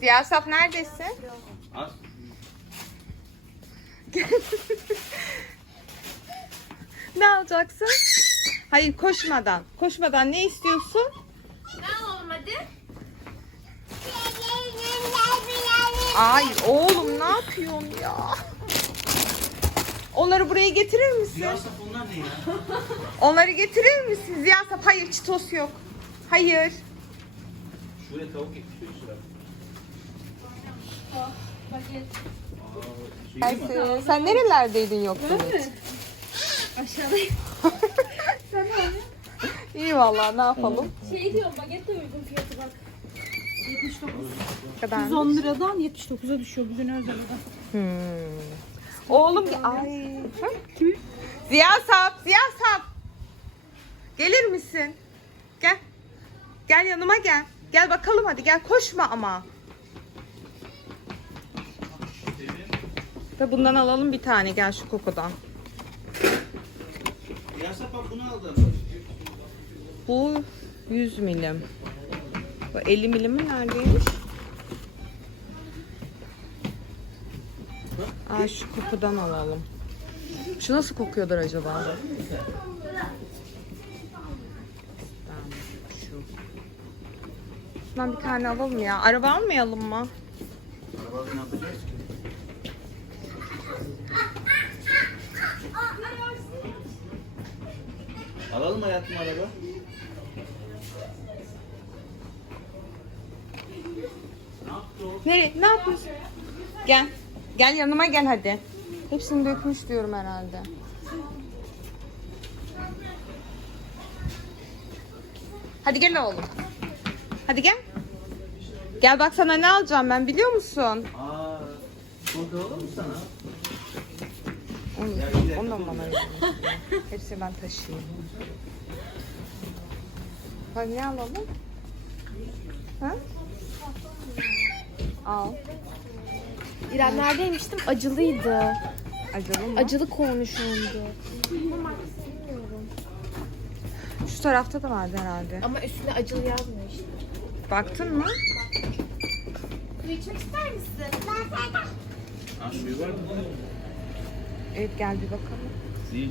Siyasaf neredesin? Al. Ne alacaksın? Hayır koşmadan. Koşmadan ne istiyorsun? Ne hadi? Hayır oğlum ne yapıyorsun ya? Onları buraya getirir misin? Siyasaf bunlar ne ya? Onları getirir misin? Ziyasaf hayır çitos yok. Hayır. Şuraya tavuk Paket. Aa, şey değil mi? Ayşe, sen nerelerdeydin yoksa? Aşağıda. İyi vallahi ne yapalım? Şey diyorum baget de uygun fiyatı bak. 79. Ne kadar? 110 liradan 79'a düşüyor bugün özel. Hmm. Oğlum ay. Kim? Ziya Sap, Ziya Sap. Gelir misin? Gel. Gel yanıma gel. Gel bakalım hadi gel koşma ama. Da bundan alalım bir tane gel şu aldı. Bu 100 milim. Bu 50 milimi neredeymiş? Aa şu kokudan alalım. Şu nasıl kokuyordur acaba? Şu. Şundan bir tane alalım ya. Araba almayalım mı? Arabada ne yapacağız ki? Alalım hayatım araba. Nereye? Ne yapıyorsun? Gel. Gel yanıma gel hadi. Hepsini dökmüş diyorum herhalde. Hadi gel oğlum. Hadi gel. Gel bak sana ne alacağım ben biliyor musun? Aa, çikolata alalım mı sana? Onu, da bana verin. Hepsini ben taşıyayım. Hadi ne alalım? Ha? Al. İrem neredeymiştim? Acılıydı. Acılı mı? Acılı kornişondu. Şu tarafta da vardı herhalde. Ama üstüne acılı yazmıyor işte. Baktın mı? Su içmek ister misin? Ha suyu var mı? Evet gel bir bakalım. Değil.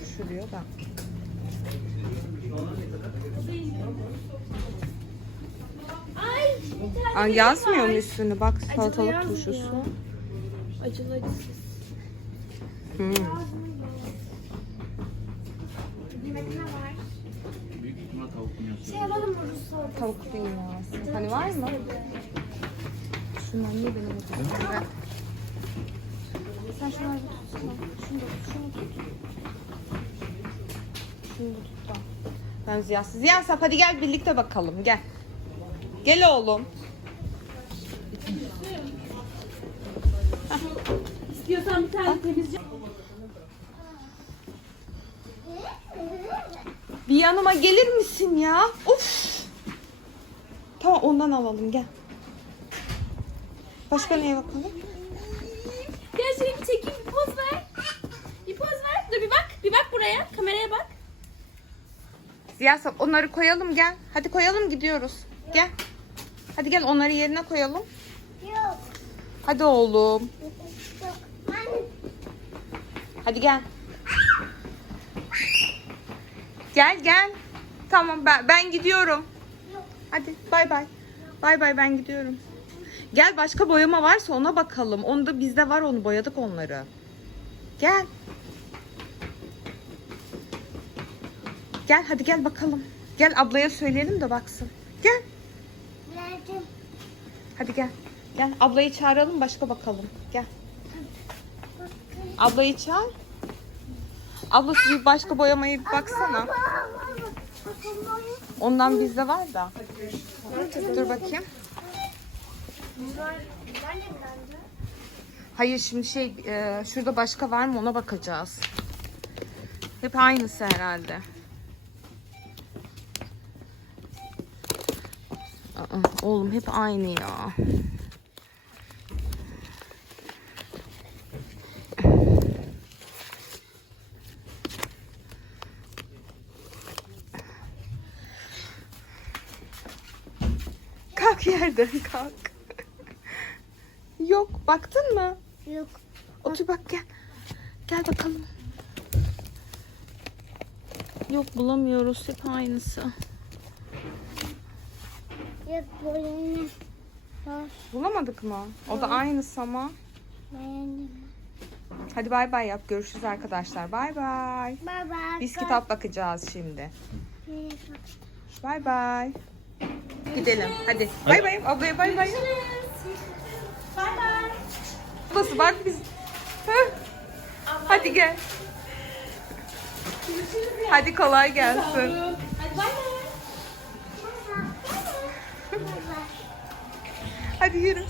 Düşürüyor da. Ay yazmıyor mu üstünü? Bak salatalık turşusu. acılı acısız. Hmm. Dünyası. Şey alalım mı Rus salatası? Tavuk ya. Hani var mı? Şundan niye benim elimde? Sen şunları bir tutsana. Şunu da tut, şunu tut. Şunu da tut da. Ben Ziya. Ziya Sap hadi gel birlikte bakalım gel. Gel oğlum. İstiyorsan bir tane temizce. Bir yanıma gelir misin ya? Uf. Tamam ondan alalım gel. Başka neye bakalım? Gel seni bir çekeyim bir poz ver. Bir poz ver. Dur bir bak. Bir bak buraya. Kameraya bak. Ziya Sap onları koyalım gel. Hadi koyalım gidiyoruz. Gel. Hadi gel onları yerine koyalım. Hadi oğlum. Hadi gel. Gel gel. Tamam ben ben gidiyorum. Hadi bay bay. Bay bay ben gidiyorum. Gel başka boyama varsa ona bakalım. Onda bizde var onu boyadık onları. Gel. Gel hadi gel bakalım. Gel ablaya söyleyelim de baksın. Gel. Hadi gel. Gel ablayı çağıralım başka bakalım. Gel. Ablayı çağır. Ablası bir başka boyamayı bir baksana. Ondan bizde var da. Dur bakayım. Hayır şimdi şey e, şurada başka var mı ona bakacağız. Hep aynısı herhalde. Oğlum hep aynı ya. yerden kalk. Yok baktın mı? Yok. Otur bak gel. Gel bakalım. Yok bulamıyoruz hep aynısı. Yok boyunu. Var. Bulamadık mı? O da aynısı ama. Beğendim. Hadi bay bay yap. Görüşürüz arkadaşlar. Bay bay. Bye bye. Biz kitap bakacağız şimdi. Bay bay. Gidelim. Hadi. Bay bay. Ablaya bay bay. Bay bay. Babası bak biz. Heh. Hadi gel. Hadi kolay gelsin. Hadi bay bay. Hadi yürü.